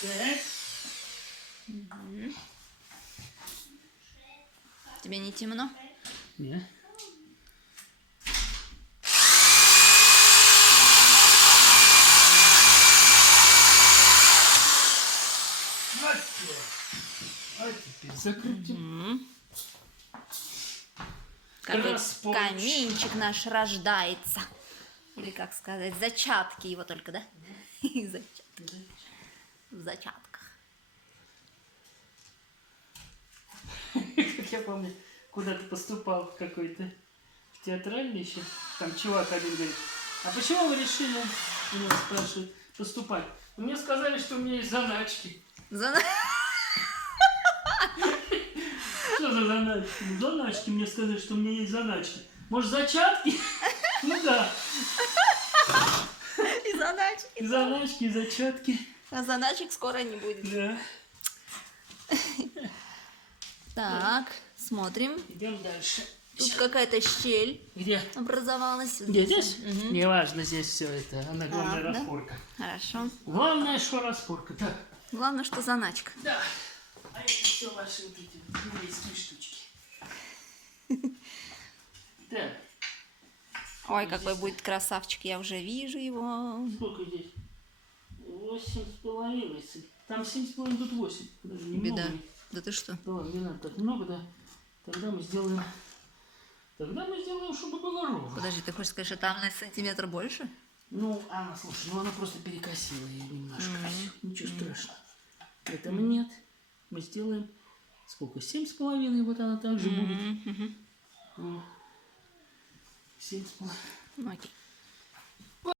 Так. Угу. Тебе не темно? Не. А теперь закрутим. Каминчик наш рождается. Или как сказать, зачатки его только, да? В зачатках. Как я помню, куда ты поступал какой-то в театральный еще. Там чувак один говорит, а почему вы решили, меня спрашивают, поступать? Мне сказали, что у меня есть заначки. Что за заначки? Ну, заначки, мне сказали, что у меня есть заначки. Может, зачатки? Ну да. И заначки. И заначки, и зачатки. А заначек скоро не будет. Да. Так, смотрим. Идем дальше. Тут какая-то щель Где? образовалась. Где здесь? Угу. Неважно, здесь все это. Она главная Да? распорка. Хорошо. Главное, что распорка. Так. Главное, что заначка. Да. А это все ваши вот эти вот еврейские штучки. Так. Ой, какой будет красавчик, я уже вижу его. Сколько здесь? 8,5. Там 7,5, тут 8. Даже немного. Беда. Да ты что? Да ладно, не надо так много, да. Тогда мы сделаем, чтобы было ровно. Подожди, ты хочешь сказать, что там на сантиметр больше? Ну, она, слушай, она просто перекосила ее немножко. Ничего страшного. Этого нет. Мы сделаем сколько? 7,5, вот она также будет. 7,5. Ну, окей.